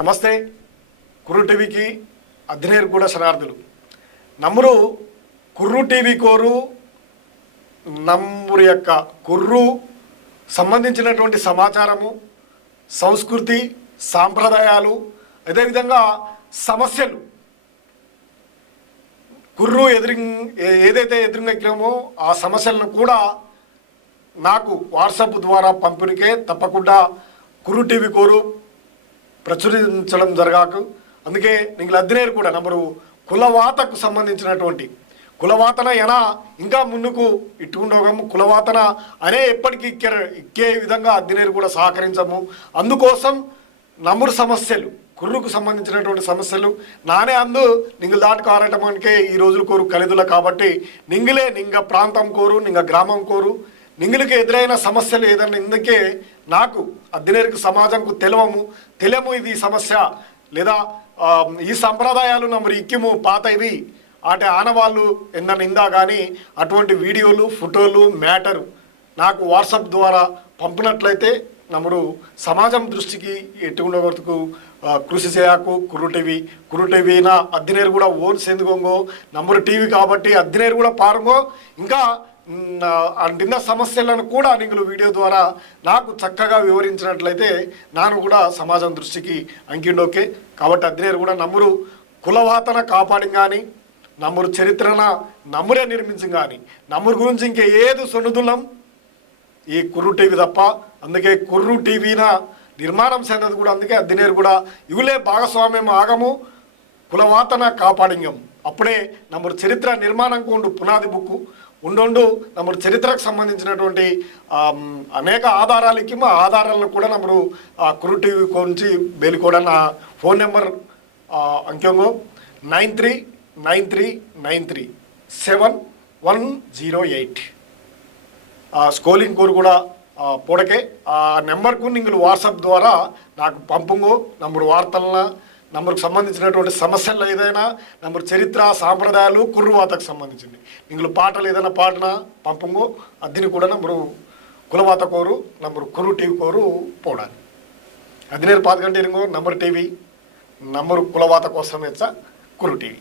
నమస్తే. కుర్రు టీవీకి అధినేరు కూడా శనార్థులు నమ్మురు కుర్రు టీవీ కోరు నమ్మురు యొక్క కుర్రు సంబంధించినటువంటి సమాచారము సంస్కృతి సాంప్రదాయాలు అదేవిధంగా సమస్యలు. కుర్రు ఎదురు ఏదైతే ఎదురుగెక్కామో ఆ సమస్యలను కూడా నాకు వాట్సాప్ ద్వారా పంపిణీకే తప్పకుండా కుర్రు టీవీ కోరు ప్రచురించడం జరగాకు అందుకే నీకు అద్దెనేరు కూడా నంబరు కులవాతకు సంబంధించినటువంటి కులవాతన ఎలా ఇంకా ముందుకు ఇట్టుకుండోగము కులవాతన అనే ఎప్పటికీ ఇక్కే ఇక్కే విధంగా అద్దెనేరు కూడా సహకరించము. అందుకోసం నమురు సమస్యలు కుర్రుకు సంబంధించినటువంటి సమస్యలు నానే అందు నింగులు దాటి కారటమానికే ఈ రోజులు కోరు కలిదుల కాబట్టి నింగిలే నింగ ప్రాంతం కోరు నింగ గ్రామం కోరు. నింగులకి ఎదురైన సమస్యలు ఏదన్నా ఇందుకే నాకు అద్దెనేరుకు సమాజంకు తెలవము. తెలియము ఇది సమస్య. లేదా ఈ సంప్రదాయాలు నమ్మరు ఇక్కిము పాత ఇవి ఆట ఆనవాళ్ళు ఎన్న ఇందా కానీ అటువంటి వీడియోలు ఫోటోలు మ్యాటరు నాకు వాట్సాప్ ద్వారా పంపినట్లయితే నమ్ముడు సమాజం దృష్టికి ఎట్టుకుండవరకు కృషి చేయకు. కుర్రు టీవీ కుర్రు టీవీన అద్దినేరు కూడా ఓన్ సెందుకోంగో. నమ్ముడు టీవీ కాబట్టి అద్దినేరు కూడా పారుగో. ఇంకా మ్, అంటిన సమస్యలను కూడా నీకు వీడియో ద్వారా నాకు చక్కగా వివరించినట్లయితే నాను కూడా సమాజం దృష్టికి అంకిండోకే కాబట్టి అధినేరు కూడా నమ్మురు. కులవాతన కాపాడి కానీ నమ్మురు చరిత్రన నమ్మురే నిర్మించం కానీ నమ్మురు గురించి ఇంకే ఏది సొన్నుదులం ఈ కుర్రు టీవీ తప్ప. అందుకే కుర్రు టీవీన నిర్మాణం చెందదు కూడా అందుకే అద్దినేరు కూడా ఇవులే భాగస్వామ్యం ఆగము కులవాతన కాపాడింగం. అప్పుడే నమ్మరు చరిత్ర నిర్మాణం కొండు పునాది బుక్కు. ఉండు నమ్మరు చరిత్రకు సంబంధించినటువంటి అనేక ఆధారాలకి మా ఆధారాలను కూడా నమ్మరు ఆ కొంచి బేలుకోవడం నా phone number అంకెంగో. Nine three nine three nine three seven one zero eight. ఆ స్కోలింగ్ కోరు కూడా పూడకే. ఆ నెంబర్కు నీళ్ళు వాట్సాప్ ద్వారా నాకు పంపుంగో. నంబరు వార్తలను నమ్మకు సంబంధించినటువంటి సమస్యలు ఏదైనా నమ్మరు చరిత్ర సాంప్రదాయాలు కుర్రువాతకు సంబంధించింది. నీకు పాటలు ఏదైనా పాడిన పంపుంగో అద్దిని కూడా నంబరు కులవాత కోరు నంబరు కుర్రు టీవీ కోరు పోడాలి. అదినేరు పాతకంటే గంటే నంబర్ టీవీ నంబరు కులవాత కోసం వెచ్చ కుర్రు టీవీ.